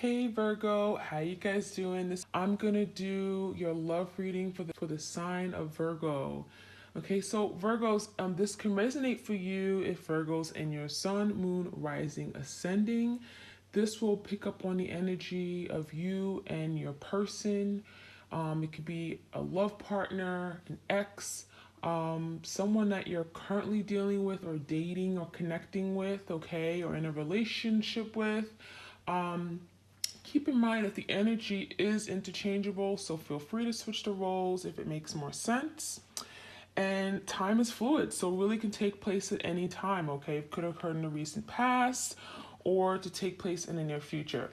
Hey Virgo, how you guys doing? I'm gonna do your love reading for the sign of Virgo. Okay, so Virgos, this can resonate for you if Virgos in your sun, moon, rising, ascending. This will pick up on the energy of you and your person. It could be a love partner, an ex, someone that you're currently dealing with or dating or connecting with, okay, or in a relationship with. Keep in mind that the energy is interchangeable, so feel free to switch the roles if it makes more sense. And time is fluid, so really can take place at any time, okay? It could occur in the recent past or to take place in the near future.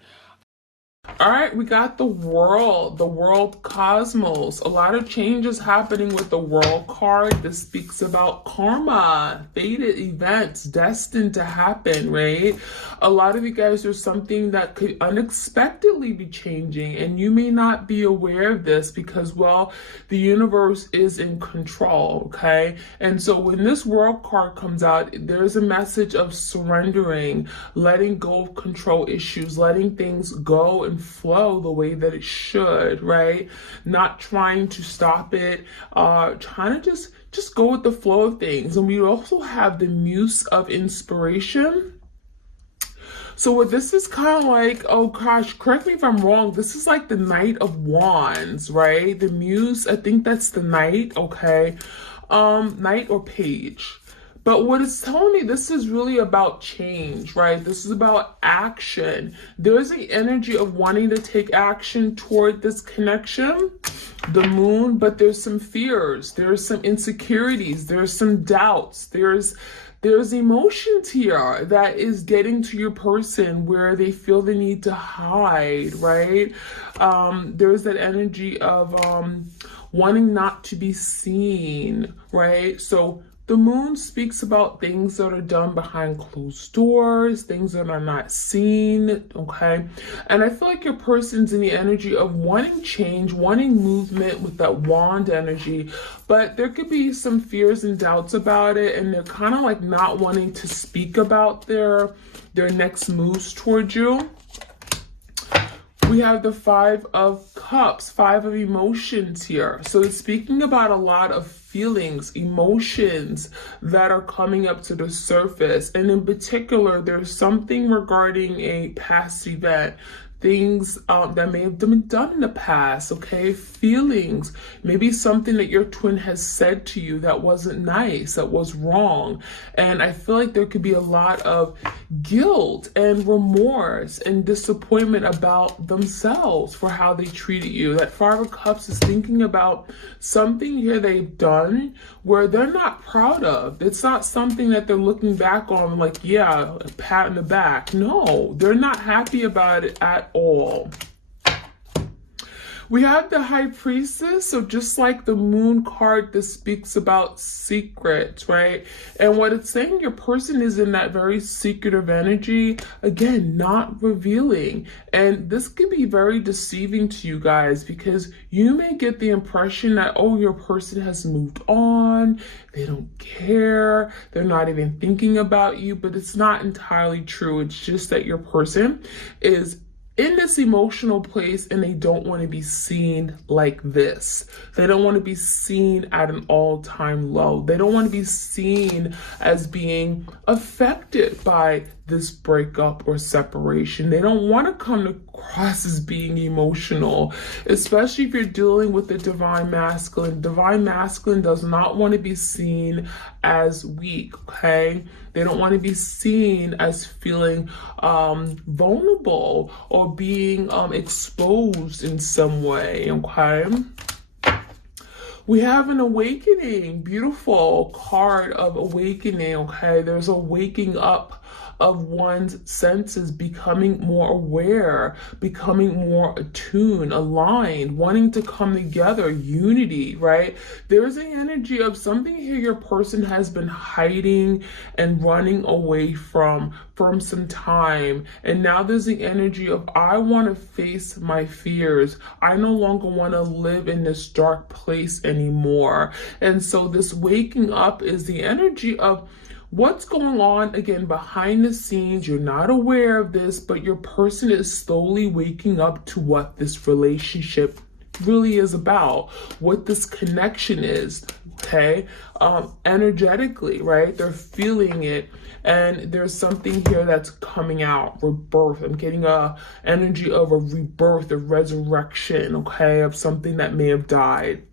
All right, we got the world cosmos. A lot of changes happening with the world card. This speaks about karma, fated events destined to happen, right? A lot of you guys, there's something that could unexpectedly be changing, and you may not be aware of this because, well, the universe is in control, okay? And so when this world card comes out, there's a message of surrendering, letting go of control issues, letting things go and flow the way that it should, right? Not trying to stop it, trying to just go with the flow of things. And we also have the muse of inspiration. So what this is kind of like, oh gosh, correct me if I'm wrong, this is like the Knight of Wands, right? The muse, I think that's the Knight, okay? Knight or Page. But what it's telling me, this is really about change, right? This is about action. There's the energy of wanting to take action toward this connection, the moon, but there's some fears, there's some insecurities, there's some doubts, there's emotions here that is getting to your person where they feel the need to hide, right? There's that energy of wanting not to be seen, right? So the moon speaks about things that are done behind closed doors, things that are not seen, okay? And I feel like your person's in the energy of wanting change, wanting movement with that wand energy, but there could be some fears and doubts about it, and they're kind of like not wanting to speak about their next moves towards you. We have the Five of Cups, Five of Emotions here. So it's speaking about a lot of feelings, emotions that are coming up to the surface. And in particular, there's something regarding a past event, things that may have been done in the past, okay? Feelings, maybe something that your twin has said to you that wasn't nice, that was wrong. And I feel like there could be a lot of guilt and remorse and disappointment about themselves for how they treated you. That Five of Cups is thinking about something here they've done where they're not proud of. It's not something that they're looking back on like, yeah, a pat in the back. No, they're not happy about it at all. We have the High Priestess, so just like the Moon card, this speaks about secrets, right? And what it's saying, your person is in that very secretive energy, again, not revealing. And this can be very deceiving to you guys because you may get the impression that, oh, your person has moved on, they don't care, they're not even thinking about you, but it's not entirely true. It's just that your person is in this emotional place and they don't want to be seen like this. They don't want to be seen at an all-time low. They don't want to be seen as being affected by this breakup or separation. They don't want to come across as being emotional, especially if you're dealing with the divine masculine. Divine masculine does not want to be seen as weak, okay? They don't want to be seen as feeling vulnerable or being exposed in some way, okay? We have an awakening, beautiful card of awakening, okay? There's a waking up of one's senses, becoming more aware, becoming more attuned, aligned, wanting to come together, unity, right? There's an energy of something here your person has been hiding and running away from some time. And now there's the energy of, I want to face my fears. I no longer want to live in this dark place anymore. And so this waking up is the energy of what's going on again behind the scenes. You're not aware of this, but your person is slowly waking up to what this relationship really is about, what this connection is, okay? Energetically, right? They're feeling it, and there's something here that's coming out, rebirth. I'm getting a energy of a rebirth, a resurrection, okay, of something that may have died.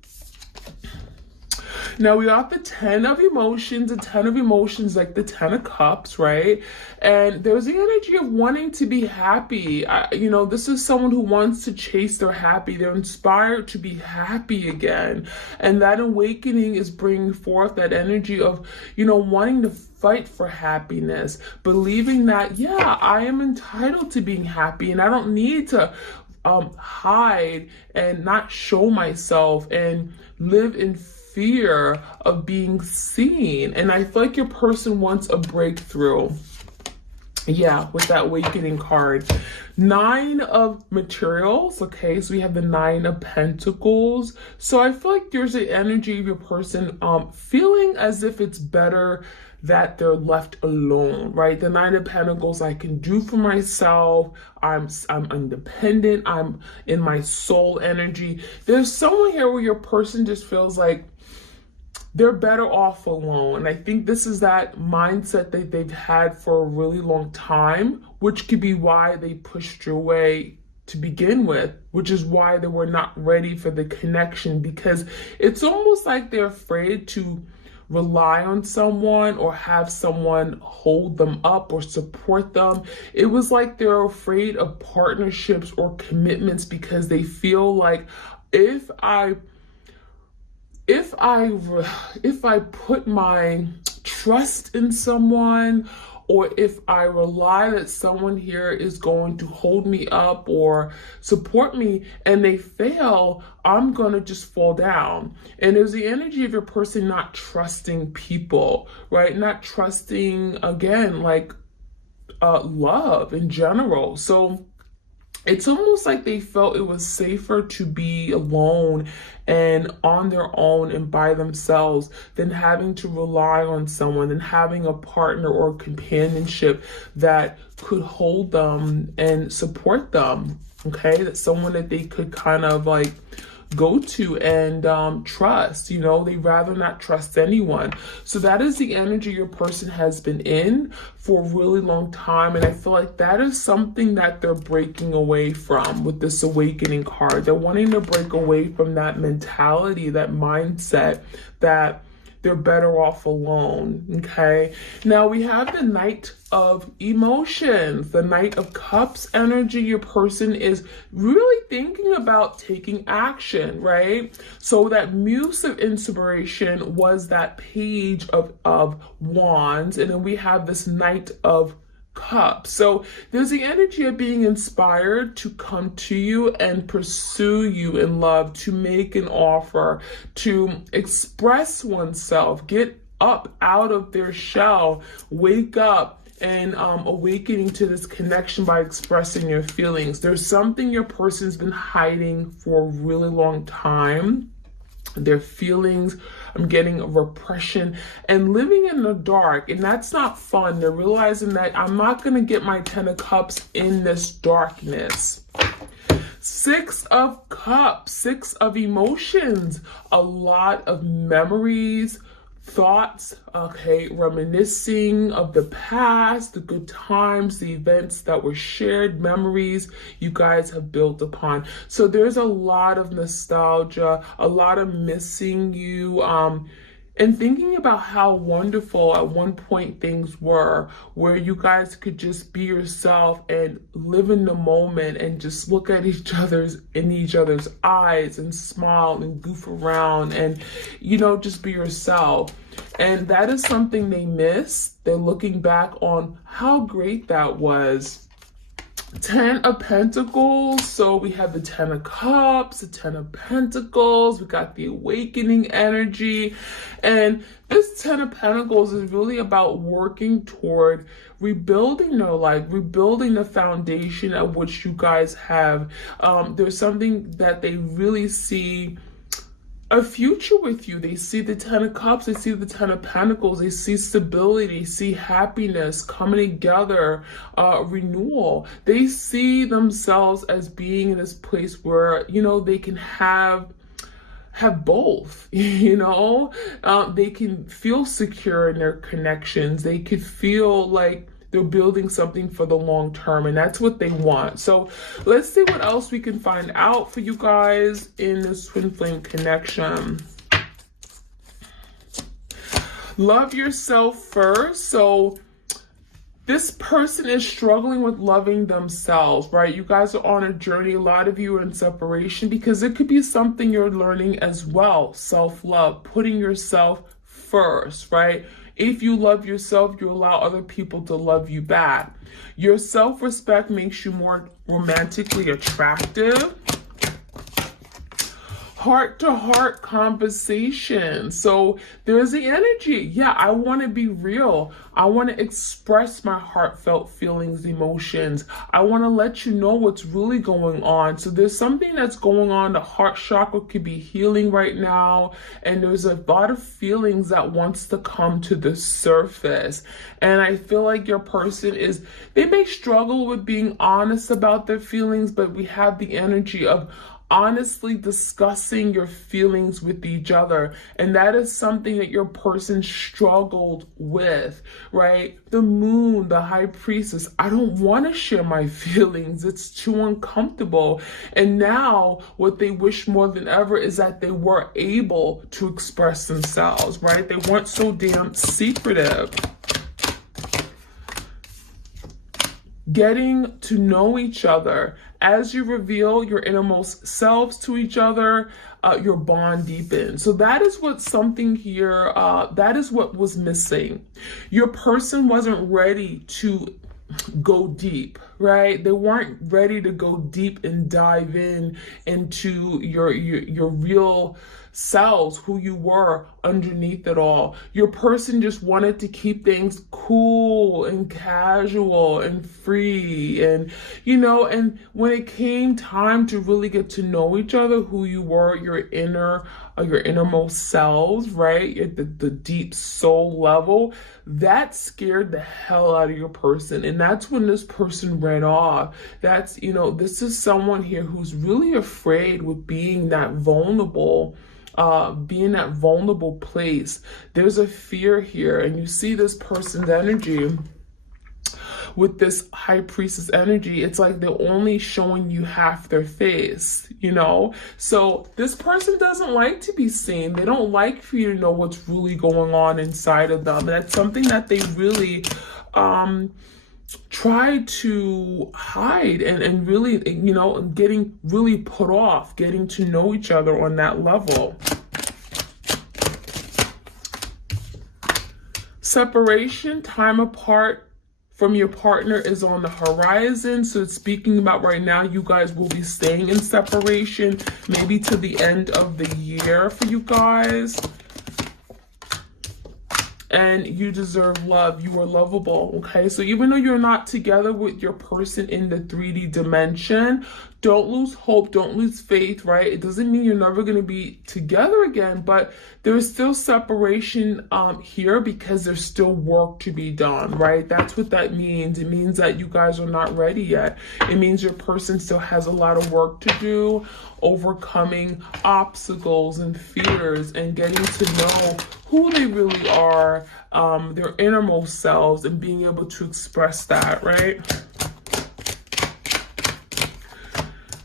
Now we got the 10 of emotions, the 10 of emotions, like the 10 of cups, right? And there's the energy of wanting to be happy. This is someone who wants to chase their happy. They're inspired to be happy again. And that awakening is bringing forth that energy of, wanting to fight for happiness, believing that, yeah, I am entitled to being happy and I don't need to hide and not show myself and live in fear of being seen. And I feel like your person wants a breakthrough. Yeah, with that awakening card. 9 of materials, okay? So we have the 9 of pentacles. So I feel like there's an energy of your person feeling as if it's better that they're left alone, right? The 9 of pentacles, I can do for myself. I'm independent. I'm in my soul energy. There's someone here where your person just feels like they're better off alone. And I think this is that mindset that they've had for a really long time, which could be why they pushed you away to begin with, which is why they were not ready for the connection, because it's almost like they're afraid to rely on someone or have someone hold them up or support them. It was like they're afraid of partnerships or commitments because they feel like if I put my trust in someone, or if I rely that someone here is going to hold me up or support me and they fail, I'm going to just fall down. And there's the energy of your person not trusting people, right? Not trusting, again, like love in general. So it's almost like they felt it was safer to be alone and on their own and by themselves than having to rely on someone, than having a partner or companionship that could hold them and support them, okay? That's someone that they could kind of like go to and trust. They'd rather not trust anyone. So that is the energy your person has been in for a really long time, and I feel like that is something that they're breaking away from with this awakening card. They're wanting to break away from that mentality, that mindset that they're better off alone, okay? Now we have the Knight of Emotions, the Knight of Cups energy. Your person is really thinking about taking action, right? So that muse of inspiration was that Page of Wands, and then we have this Knight of Cups. So there's the energy of being inspired to come to you and pursue you in love, to make an offer, to express oneself, get up out of their shell, wake up, and awakening to this connection by expressing your feelings. There's something your person's been hiding for a really long time. Their feelings, I'm getting a repression and living in the dark, and that's not fun. They're realizing that I'm not going to get my 10 of Cups in this darkness. 6 of Cups, 6 of emotions, a lot of memories, thoughts, okay, reminiscing of the past, the good times, the events that were shared, memories you guys have built upon. So there's a lot of nostalgia, a lot of missing you, and thinking about how wonderful at one point things were, where you guys could just be yourself and live in the moment and just look at each other's eyes and smile and goof around and, just be yourself. And that is something they miss. They're looking back on how great that was. 10 of Pentacles. So we have the 10 of Cups, the 10 of Pentacles. We got the awakening energy. And this 10 of Pentacles is really about working toward rebuilding their life, rebuilding the foundation at which you guys have. There's something that they really see a future with you. They see the Ten of Cups, they see the Ten of Pentacles, they see stability, they see happiness, coming together, renewal. They see themselves as being in this place where, you know, they can have both, you know. They can feel secure in their connections. They could feel like they're building something for the long term, and that's what they want. So let's see what else we can find out for you guys in this twin flame connection. Love yourself first. So this person is struggling with loving themselves, right? You guys are on a journey. A lot of you are in separation because it could be something you're learning as well. Self-love, putting yourself first, right? If you love yourself, you allow other people to love you back. Your self-respect makes you more romantically attractive. Heart-to-heart conversation. So there's the energy. Yeah, I want to be real. I want to express my heartfelt feelings, emotions. I want to let you know what's really going on. So there's something that's going on. The heart chakra could be healing right now. And there's a lot of feelings that wants to come to the surface. And I feel like your person they may struggle with being honest about their feelings, but we have the energy of honestly discussing your feelings with each other. And that is something that your person struggled with, right? The moon, the high priestess, I don't want to share my feelings. It's too uncomfortable. And now what they wish more than ever is that they were able to express themselves, right? They weren't so damn secretive. Getting to know each other. As you reveal your innermost selves to each other, your bond deepens. So that is what something here, that is what was missing. Your person wasn't ready to go deep, right? They weren't ready to go deep and dive into your real selves, who you were underneath it all. Your person just wanted to keep things cool and casual and free, and you know, and when it came time to really get to know each other, who you were, your innermost selves, right, at the deep soul level, that scared the hell out of your person. And that's when this person ran off. That's, you know, this is someone here who's really afraid with being that vulnerable, being that vulnerable place. There's a fear here, and you see this person's energy with this high priestess energy. It's like they're only showing you half their face, you know? So this person doesn't like to be seen. They don't like for you to know what's really going on inside of them. That's something that they really try to hide and really, you know, getting really put off, getting to know each other on that level. Separation, time apart from your partner is on the horizon. So it's speaking about right now, you guys will be staying in separation, maybe to the end of the year for you guys. And you deserve love. You are lovable, okay? So even though you're not together with your person in the 3D dimension, don't lose hope, don't lose faith, right? It doesn't mean you're never going to be together again, but there's still separation here because there's still work to be done, right? That's what that means. It means that you guys are not ready yet. It means your person still has a lot of work to do, overcoming obstacles and fears and getting to know who they really are, their innermost selves, and being able to express that, right?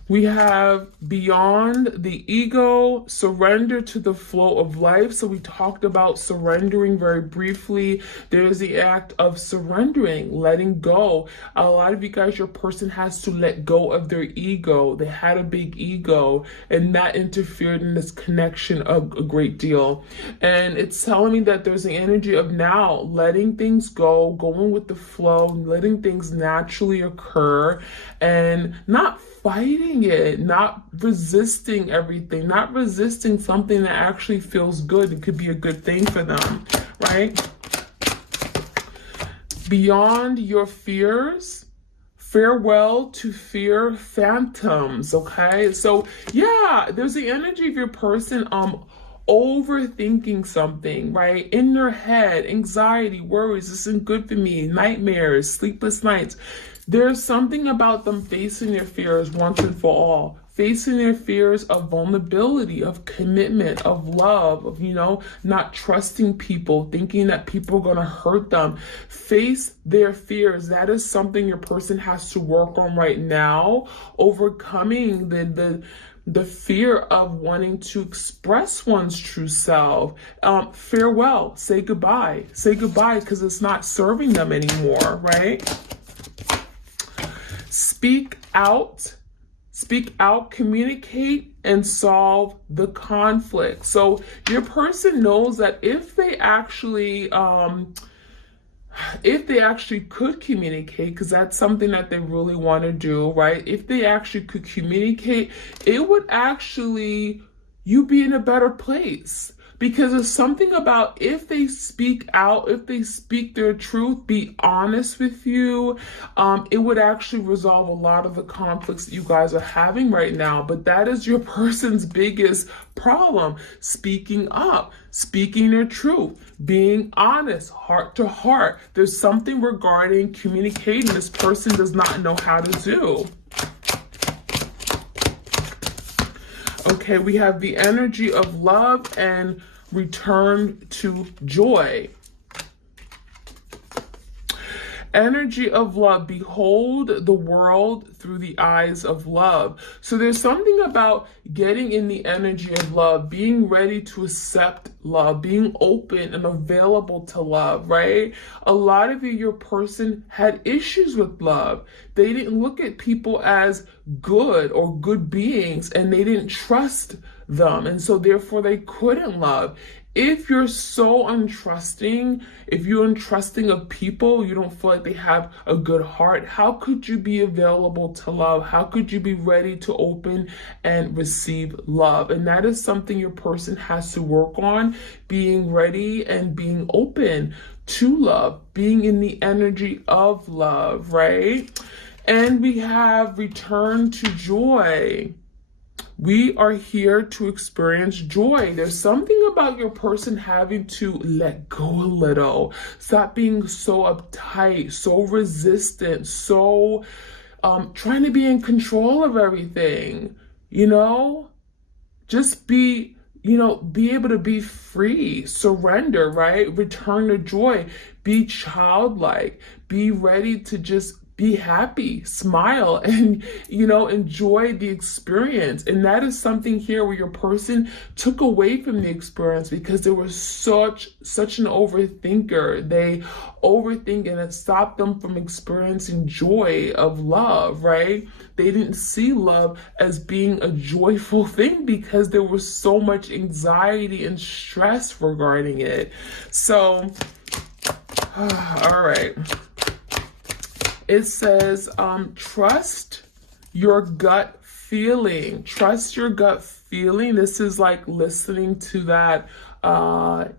We have beyond the ego, surrender to the flow of life. So we talked about surrendering very briefly. There's the act of surrendering, letting go. A lot of you guys, your person has to let go of their ego. They had a big ego, and that interfered in this connection a great deal. And it's telling me that there's the energy of now letting things go, going with the flow, letting things naturally occur, and not fighting it, not resisting everything, not resisting something that actually feels good. It could be a good thing for them, right? Beyond your fears, farewell to fear phantoms. Okay, so yeah, there's the energy of your person overthinking something, right? In their head, anxiety, worries, this isn't good for me, nightmares, sleepless nights. There's something about them facing their fears once and for all, facing their fears of vulnerability, of commitment, of love, of, not trusting people, thinking that people are going to hurt them. Face their fears. That is something your person has to work on right now, overcoming the fear of wanting to express one's true self. Farewell, say goodbye, because it's not serving them anymore, right? Speak out, communicate, and solve the conflict. So your person knows that if they actually could communicate, because that's something that they really want to do, right? If they actually could communicate, it would actually, you be in a better place. Because there's something about if they speak out, if they speak their truth, be honest with you, it would actually resolve a lot of the conflicts that you guys are having right now. But that is your person's biggest problem. Speaking up, speaking their truth, being honest, heart to heart. There's something regarding communicating this person does not know how to do. Okay, we have the energy of love and return to joy. Energy of love. Behold the world through the eyes of love. So there's something about getting in the energy of love, being ready to accept love, being open and available to love, right? A lot of you, your person had issues with love. They didn't look at people as good or good beings, and they didn't trust them. And so therefore they couldn't love. If you're so untrusting, if you're untrusting of people, you don't feel like they have a good heart, how could you be available to love? How could you be ready to open and receive love? And that is something your person has to work on, being ready and being open to love, being in the energy of love, right? And we have return to joy. We are here to experience joy. There's something about your person having to let go a little. Stop being so uptight, so resistant, so trying to be in control of everything. Just be able to be free, surrender, right? Return to joy, be childlike, be ready to just be happy, smile, and, enjoy the experience. And that is something here where your person took away from the experience because they were such an overthinker. They overthink, and it stopped them from experiencing joy of love, right? They didn't see love as being a joyful thing because there was so much anxiety and stress regarding it. So, all right. It says, trust your gut feeling. Trust your gut feeling. This is like listening to that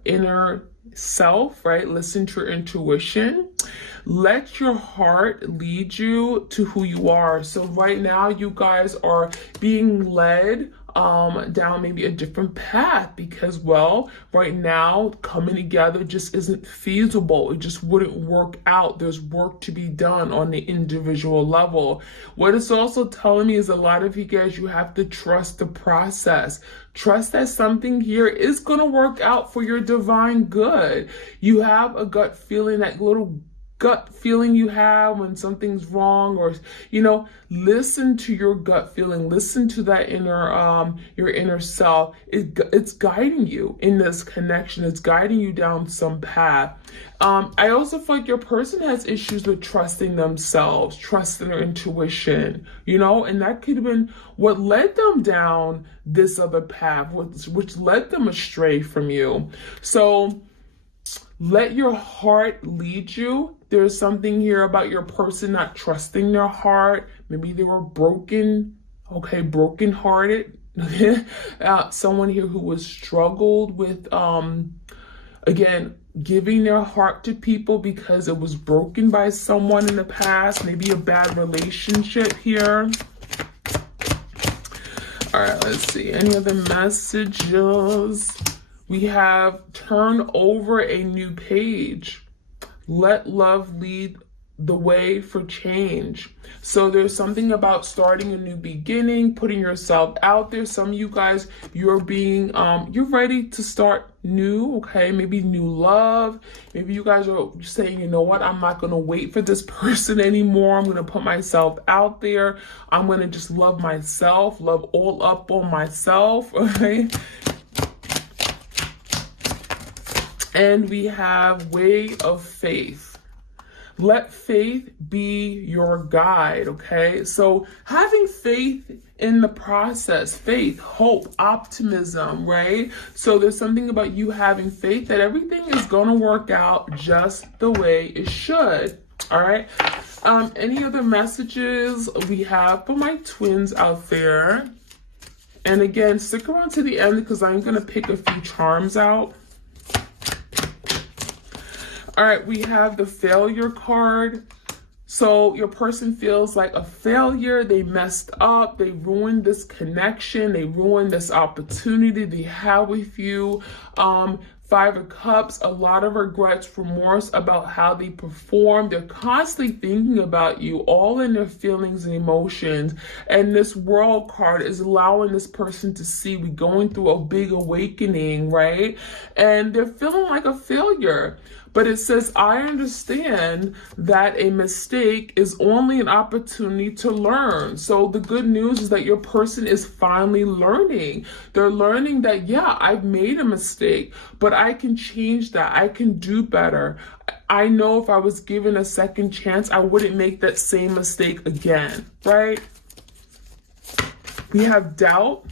inner self, right? Listen to your intuition. Let your heart lead you to who you are. So right now you guys are being led down maybe a different path because, well, right now coming together just isn't feasible. It just wouldn't work out. There's work to be done on the individual level. What it's also telling me is a lot of you guys, you have to trust the process. Trust that something here is going to work out for your divine good. You have a gut feeling, that little gut feeling you have when something's wrong, or listen to your gut feeling, listen to that inner your inner self. It's guiding you in this connection. It's guiding you down some path. I also feel like your person has issues with trusting themselves, trusting their intuition, and that could have been what led them down this other path, which led them astray from you. So let your heart lead you. There's something here about your person not trusting their heart. Maybe they were brokenhearted. Someone here who was struggled with, again, giving their heart to people because it was broken by someone in the past, maybe a bad relationship here. All right, let's see. Any other messages? We have turn over a new page. Let love lead the way for change. So there's something about starting a new beginning, putting yourself out there. Some of you guys, you're ready to start new, okay? Maybe new love. Maybe you guys are saying, you know what? I'm not going to wait for this person anymore. I'm going to put myself out there. I'm going to just love myself, love all up on myself, okay? And we have way of faith. Let faith be your guide, okay? So having faith in the process, faith, hope, optimism, right? So there's something about you having faith that everything is going to work out just the way it should, all right? Any other messages we have for my twins out there? And again, stick around to the end because I'm going to pick a few charms out. All right, we have the failure card. So your person feels like a failure. They messed up. They ruined this connection. They ruined this opportunity they have with you. Five of Cups, a lot of regrets, remorse about how they performed. They're constantly thinking about you, all in their feelings and emotions. And this World card is allowing this person to see we're going through a big awakening, right? And they're feeling like a failure. But it says, I understand that a mistake is only an opportunity to learn. So the good news is that your person is finally learning. They're learning that, yeah, I've made a mistake, but I can change that. I can do better. I know if I was given a second chance, I wouldn't make that same mistake again, right? We have doubt.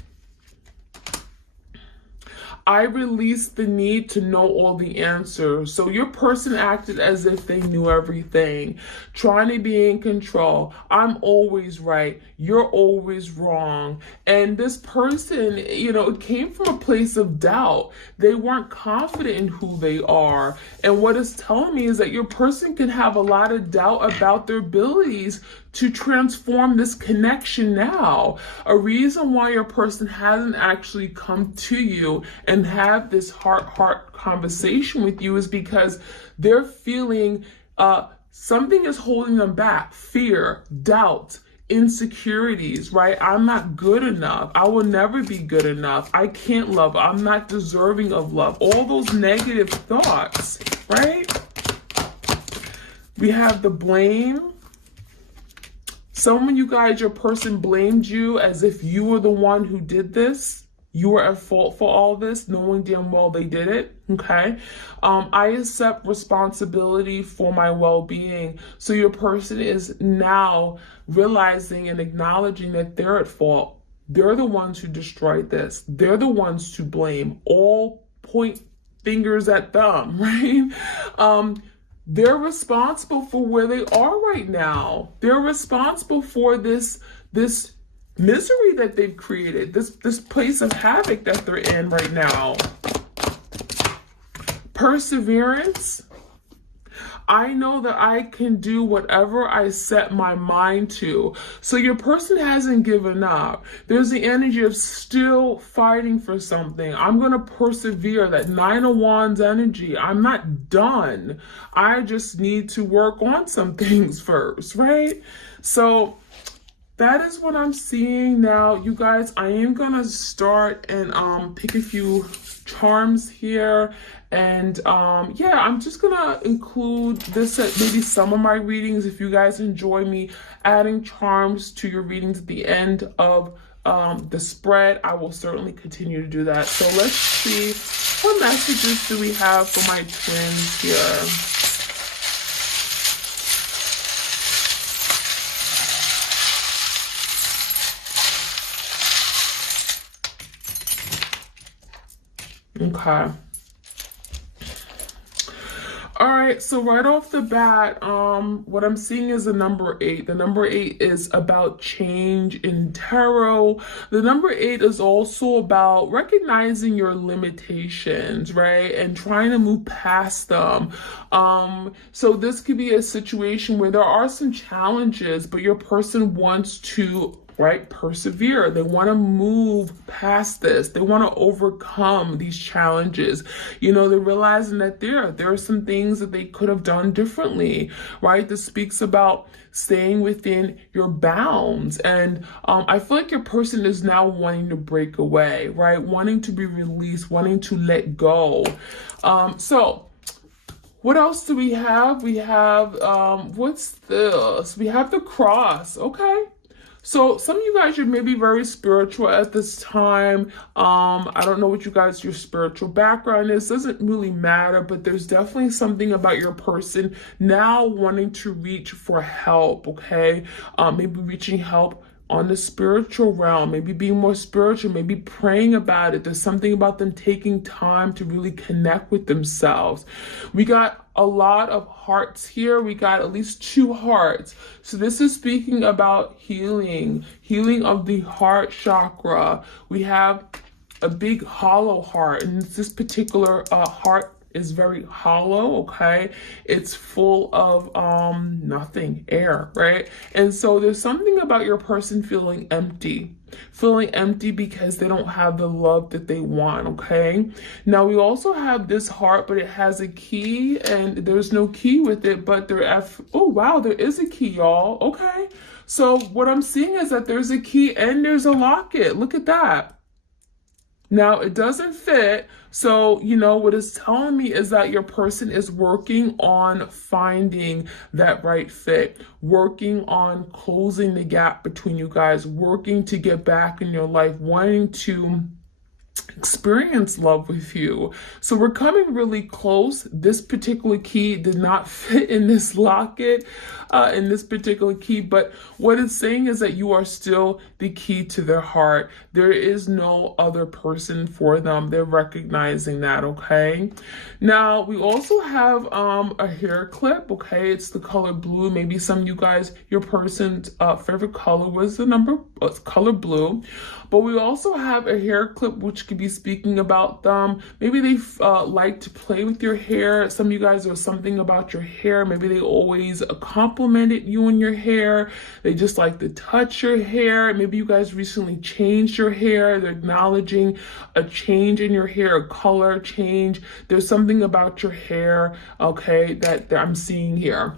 I released the need to know all the answers. So your person acted as if they knew everything, trying to be in control. I'm always right. You're always wrong. And this person, you know, it came from a place of doubt. They weren't confident in who they are. And what it's telling me is that your person can have a lot of doubt about their abilities to transform this connection now. A reason why your person hasn't actually come to you and have this heart conversation with you is because they're feeling something is holding them back. Fear, doubt, insecurities, right? I'm not good enough. I will never be good enough. I can't love. I'm not deserving of love. All those negative thoughts, right? We have the blame. Some of you guys, your person blamed you as if you were the one who did this. You were at fault for all this, knowing damn well they did it, okay? I accept responsibility for my well-being. So your person is now realizing and acknowledging that they're at fault. They're the ones who destroyed this. They're the ones to blame. All point fingers at them, right? They're responsible for where they are right now. They're responsible for this misery that they've created, this place of havoc that they're in right now. Perseverance. I know that I can do whatever I set my mind to. So your person hasn't given up. There's the energy of still fighting for something. I'm going to persevere, that Nine of Wands energy. I'm not done. I just need to work on some things first, right? So that is what I'm seeing now. You guys, I am going to start and pick a few charms here. And yeah, I'm just gonna include this at maybe some of my readings. If you guys enjoy me adding charms to your readings at the end of the spread, I will certainly continue to do that. So let's see, what messages do we have for my twins here? Okay. All right, so right off the bat, what I'm seeing is the number 8. The number 8 is about change in tarot. The number 8 is also about recognizing your limitations, right? And trying to move past them. So this could be a situation where there are some challenges, but your person wants to, right, persevere. They want to move past this. They want to overcome these challenges. You know, they're realizing that there are some things that they could have done differently, right? This speaks about staying within your bounds. And I feel like your person is now wanting to break away, right? Wanting to be released, wanting to let go. So what else do we have? We have, what's this? We have the cross. Okay. So some of you guys, you're maybe very spiritual at this time. I don't know what your spiritual background is. Doesn't really matter, but there's definitely something about your person now wanting to reach for help, okay? Maybe reaching help on the spiritual realm, maybe being more spiritual, maybe praying about it. There's something about them taking time to really connect with themselves. We got a lot of hearts here. We got at least 2 hearts. So this is speaking about healing of the heart chakra. We have a big hollow heart, and this particular heart is very hollow, okay? It's full of nothing, air, right? And so there's something about your person feeling empty because they don't have the love that they want, okay? Now we also have this heart, but it has a key, and there's no key with it, but oh wow, there is a key, y'all. Okay, so what I'm seeing is that there's a key and there's a locket. Look at that. Now, it doesn't fit, so, you know, what it's telling me is that your person is working on finding that right fit, working on closing the gap between you guys, working to get back in your life, wanting to experience love with you. So we're coming really close. This particular key did not fit in this locket, in this particular key, but what it's saying is that you are still the key to their heart. There is no other person for them. They're recognizing that, okay? Now, we also have a hair clip, okay? It's the color blue. Maybe some of you guys, your person's favorite color was the color blue. But we also have a hair clip, which could be speaking about them. Maybe they like to play with your hair. Some of you guys, there's something about your hair. Maybe they always complimented you and your hair. They just like to touch your hair. Maybe you guys recently changed your hair. They're acknowledging a change in your hair, a color change. There's something about your hair, okay, that I'm seeing here.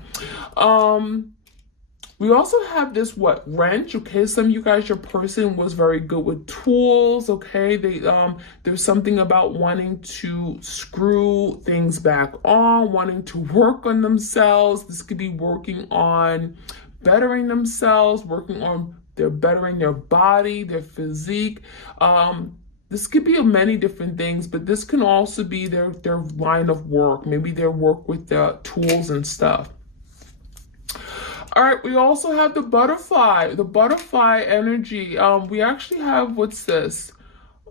We also have this, wrench, okay? Some of you guys, your person was very good with tools, okay? There's something about wanting to screw things back on, wanting to work on themselves. This could be working on bettering themselves, working on bettering their body, their physique. This could be many different things, but this can also be their line of work, maybe their work with the tools and stuff. All right, we also have the butterfly energy. We actually have, what's this?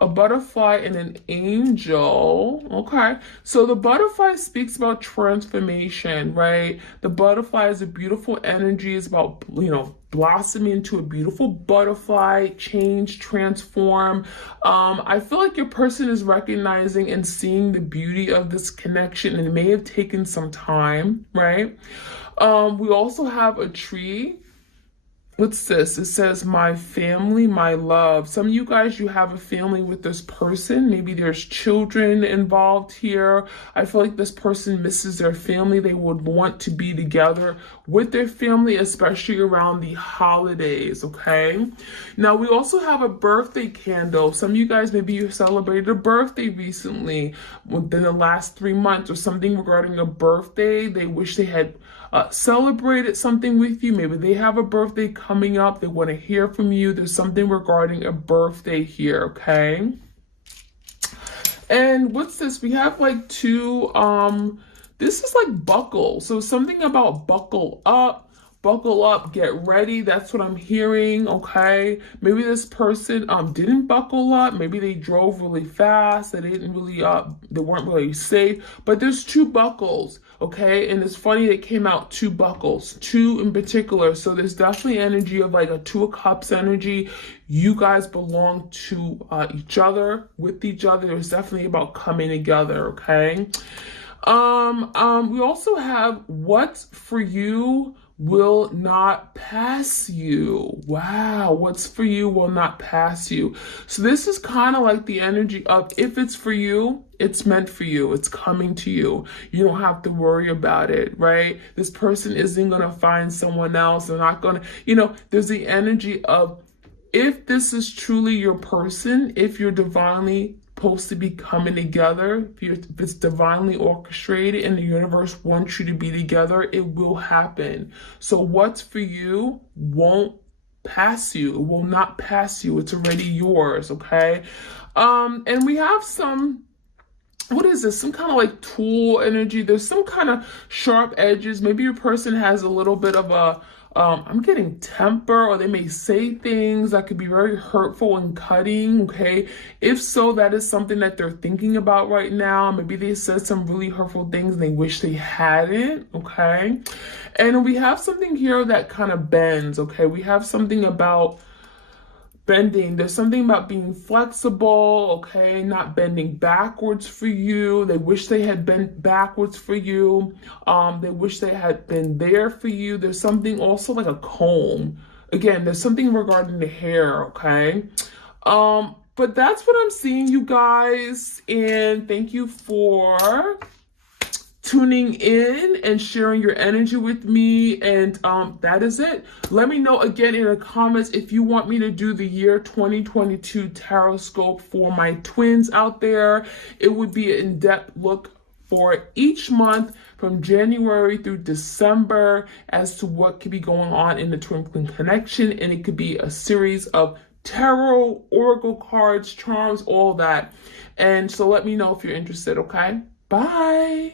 A butterfly and an angel. Okay, so the butterfly speaks about transformation, right? The butterfly is a beautiful energy. It's about, you know, blossoming into a beautiful butterfly, change, transform. I feel like your person is recognizing and seeing the beauty of this connection, and it may have taken some time, right? We also have a tree. What's this? It says, my family, my love. Some of you guys, you have a family with this person. Maybe there's children involved here. I feel like this person misses their family. They would want to be together with their family, especially around the holidays, okay? Now, we also have a birthday candle. Some of you guys, maybe you celebrated a birthday recently within the last 3 months or something regarding a birthday. They wish they had celebrated something with you. Maybe they have a birthday coming up. They want to hear from you. There's something regarding a birthday here, okay? And what's this? We have like 2, this is like buckle. So something about buckle up, buckle up, get ready. That's what I'm hearing, okay? Maybe this person didn't buckle up. Maybe they drove really fast. They didn't really they weren't really safe. But there's two buckles, okay? And it's funny they came out two buckles, two in particular. So there's definitely energy of like a Two of Cups energy. You guys belong to each other, with each other. It's definitely about coming together, okay? We also have what's for you will not pass you. Wow, what's for you will not pass you. So this is kind of like the energy of if it's for you, it's meant for you. It's coming to you. You don't have to worry about it, right? This person isn't going to find someone else. They're not going to, there's the energy of if this is truly your person, if you're divinely supposed to be coming together, if it's divinely orchestrated and the universe wants you to be together, it will happen. So what's for you won't pass you. It will not pass you. It's already yours, okay? And we have some, what is this? Some kind of like tool energy. There's some kind of sharp edges. Maybe your person has a little bit of a, I'm getting temper, or they may say things that could be very hurtful and cutting, okay? If so, that is something that they're thinking about right now. Maybe they said some really hurtful things and they wish they hadn't, okay? And we have something here that kind of bends, okay? We have something about bending. There's something about being flexible, okay? Not bending backwards for you. They wish they had bent backwards for you. They wish they had been there for you. There's something also like a comb. Again, there's something regarding the hair, okay? But that's what I'm seeing, you guys. And thank you for tuning in and sharing your energy with me. And that is it. Let me know again in the comments if you want me to do the year 2022 tarot scope for my twins out there. It would be an in-depth look for each month from January through December as to what could be going on in the twinkling connection. And it could be a series of tarot, oracle cards, charms, all that. And so let me know if you're interested, okay? Bye.